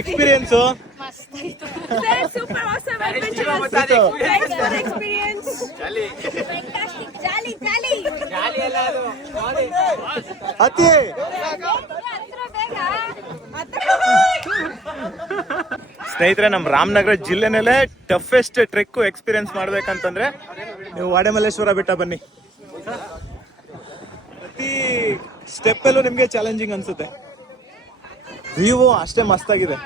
Experience super awesome adventurous. Thanks for the experience. Fantastic. Jolly ಎಲ್ಲದು. ಅತಿ ಸ್ನೇಹಿತರೆ, ನಮ್ಮ ರಾಮನಗರ ಜಿಲ್ಲೆನಲ್ಲೇ ಟಫೆಸ್ಟ್ ಟ್ರೆಕ್ ಎಕ್ಸ್ಪೀರಿಯನ್ಸ್ ಮಾಡ್ಬೇಕಂತಂದ್ರೆ ನೀವು ವಾಡೆಮಲ್ಲೇಶ್ವರ ಬೆಟ್ಟ ಬನ್ನಿ. ಪ್ರತಿ ಸ್ಟೆಪ್ಪಲ್ಲೂ ನಿಮ್ಗೆ ಚಾಲೆಂಜಿಂಗ್ ಅನ್ಸುತ್ತೆ. ವ್ಯೂ ಅಷ್ಟೇ ಮಸ್ತಾಗಿದೆ.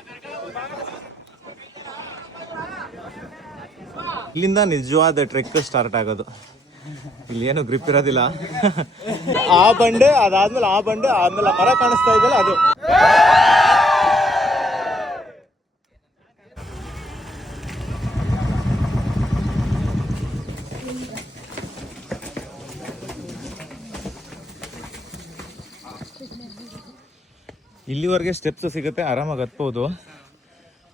ಇಲ್ಲಿಂದ ನಿಜವಾದ ಟ್ರೆಕ್ ಸ್ಟಾರ್ಟ್ ಆಗೋದು. ಇಲ್ಲಿ ಏನು ಗ್ರಿಪ್ ಇರೋದಿಲ್ಲ. ಆ ಬಂಡೆ ಅದಾದ್ಮೇಲೆ ಆ ಬಂಡೆ ಆದ್ಮೇಲೆ ಮರ ಕಾಣಿಸ್ತಾ ಇದೆಯಲ್ಲ ಅದು. ಇಲ್ಲಿವರೆಗೆ ಸ್ಟೆಪ್ಸ್ ಸಿಗುತ್ತೆ, ಆರಾಮಾಗಿ ಹತ್ಬೋದು.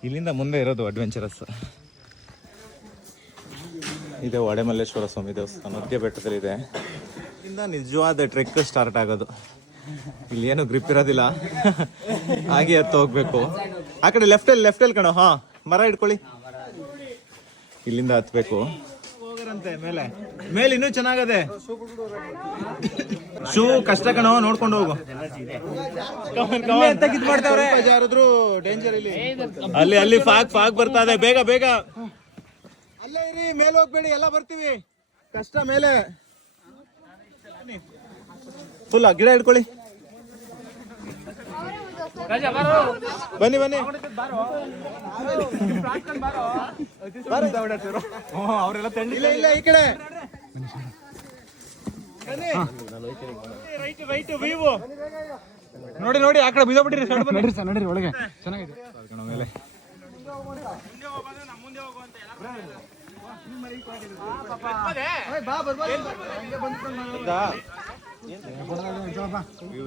ಇಲ್ಲಿಂದ ಮುಂದೆ ಇರೋದು ಅಡ್ವೆಂಚರಸ್. ಇದೆ ವಾಡೆಮಲ್ಲೇಶ್ವರ ಸ್ವಾಮಿ ದೇವಸ್ಥಾನ, ಮಧ್ಯ ಬೆಟ್ಟದಲ್ಲಿದೆ. ಇಲ್ಲಿಂದ ನಿಜವಾದ ಟ್ರೆಕ್ ಸ್ಟಾರ್ಟ್ ಆಗೋದು. ಇಲ್ಲಿ ಏನು ಗ್ರಿಪ್ ಇರೋದಿಲ್ಲ, ಹಾಗೆ ಹತ್ತು ಹೋಗ್ಬೇಕು. ಆ ಕಡೆ ಲೆಫ್ಟಲ್ಲಿ ಕಣೋ. ಹಾ, ಮರ ಇಟ್ಕೊಳ್ಳಿ. ಇಲ್ಲಿಂದ ಹತ್ಬೇಕು. ಹೋಗರಂತೆ ಮೇಲೆ ಇನ್ನೂ ಚೆನ್ನಾಗದೆ. ಶೂ ಕಷ್ಟ ಕಣೋ, ನೋಡ್ಕೊಂಡು ಹೋಗು. ಯಾರಾದ್ರೂ ಡೇಂಜರ್ ಇಲ್ಲಿ. ಅಲ್ಲಿ ಫಾಗ್ ಬರ್ತಾ ಇದೆ. ಬೇಗ ಅಲ್ಲೇ ಇರಿ, ಮೇಲೆ ಹೋಗ್ಬೇಡಿ, ಎಲ್ಲ ಬರ್ತೀವಿ. ಕಷ್ಟ ಮೇಲೆ ಫುಲ್ ಗಿಡ ಹಿಡ್ಕೊಳ್ಳಿ. ಬನ್ನಿ ಇಲ್ಲ ಈ ಕಡೆ ರೈಟ್ ವೀವು ನೋಡಿ ಆ ಕಡೆ ಬಿದ್ದೋಗ್ಬಿಟ್ಟಿರಿ. ನೋಡ್ರಿ ಒಳಗೆ ಚೆನ್ನಾಗಿದೆ.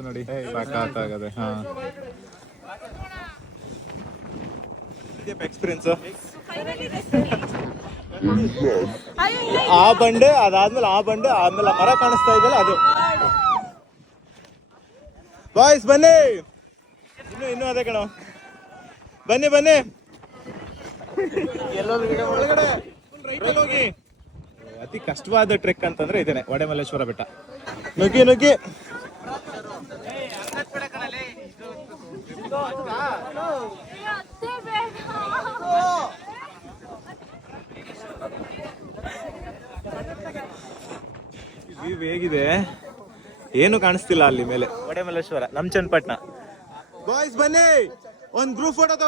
ನೋಡಿ ಸಾಕಾಗದೆ. ಎಕ್ಸ್ಪೀರಿಯನ್ಸ್. ಆ ಬಂಡೆ ಅದಾದ್ಮೇಲೆ ಆದ್ಮೇಲೆ ಮರ ಕಾಣಿಸ್ತಾ ಇದೆಯಲ್ಲ ಅದು. ಬಾಯ್ಸ್ ಬನ್ನಿ, ಇನ್ನೂ ಅದೇ ಕಣ. ಬನ್ನಿ ಒಳಗಡೆ ರೈಟಲ್ಲಿ ಹೋಗಿ. ಅತಿ ಕಷ್ಟವಾದ ಟ್ರೆಕ್ ಅಂತಂದ್ರೆ ಇದೇನೆ, ವಾಡೆಮಲ್ಲೇಶ್ವರ ಬೆಟ್ಟ. ನುಗ್ಗಿ ಹೇಗಿದೆ ಏನು ಕಾಣಿಸ್ತಿಲ್ಲ ಅಲ್ಲಿ ಮೇಲೆ. ವಾಡೆಮಲ್ಲೇಶ್ವರ, ನಮ್ ಚನ್ನಪಟ್ಟಣ. ಬಾಯ್ಸ್ ಬನ್ನಿ, ಒಂದ್ ಗ್ರೂಪ್ ಫೋಟೋ